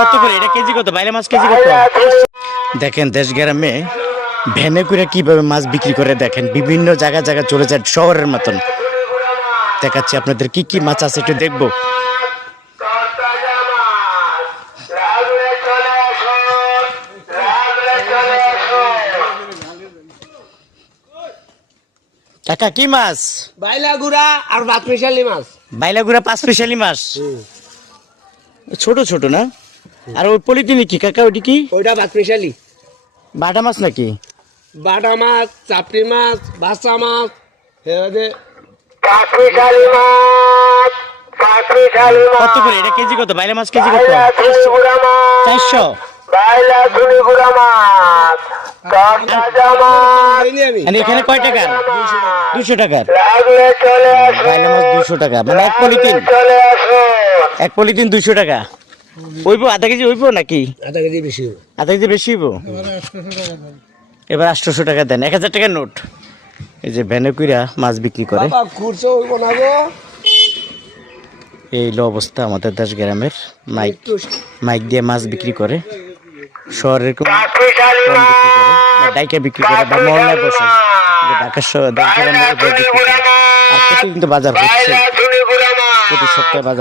কত করে এটা কেজি কত? বাইরে মাছ কেজি কত? দেখেন দেশ গ্রামে ভ্যানে করে কিভাবে মাছ বিক্রি করে দেখেন, বিভিন্ন জায়গায় জায়গায় চলে যায় শহরের মতন। দেখাচ্ছি আপনাদের কি কি মাছ আছে একটু দেখবো। কাকা কি মাছ? বাইলাগুড়া আর বাতমিশালি মাছ। বাইলাগুড়া পাঁচ মিশালি মাছ, ছোট ছোট না? আর ওই পলিথিনে কি কাকা ওইটি কি? ওইটা বাতমিশালি। বাটা মাছ নাকি? বাটা মাছ, চাপড়ি মাছ, বাসা মাছ, কত করে এটা কেজি কত? বাইরে মাছ কেজি কত? 400। আর এখানে কয় টাকার? 200 টাকার বাইলা মাছ। 200 টাকা মানে এক পলিথিন 200 টাকা। ওইব আধা কেজি ওইব নাকি? আধা কেজি বেশি হবে। আধা কেজি বেশি হইব। এবার 800 টাকা দেন, 1000 টাকার নোট। এই যে ভ্যানে কইরা মাছ বিক্রি করে। খুরসো হইব না গো। এই হলো অবস্থা আমাদের দেশ গ্রামের। মাইক দিয়ে মাছ বিক্রি করে, শহরের কম বিক্রি করে বা ডাইকা বিক্রি করে বা মহল্লায় বসে। ঢাকা শহর দেশ গ্রামের বিক্রি করে। আর প্রতিদিন তো বাজার হচ্ছে, প্রতি সপ্তাহে বাজার।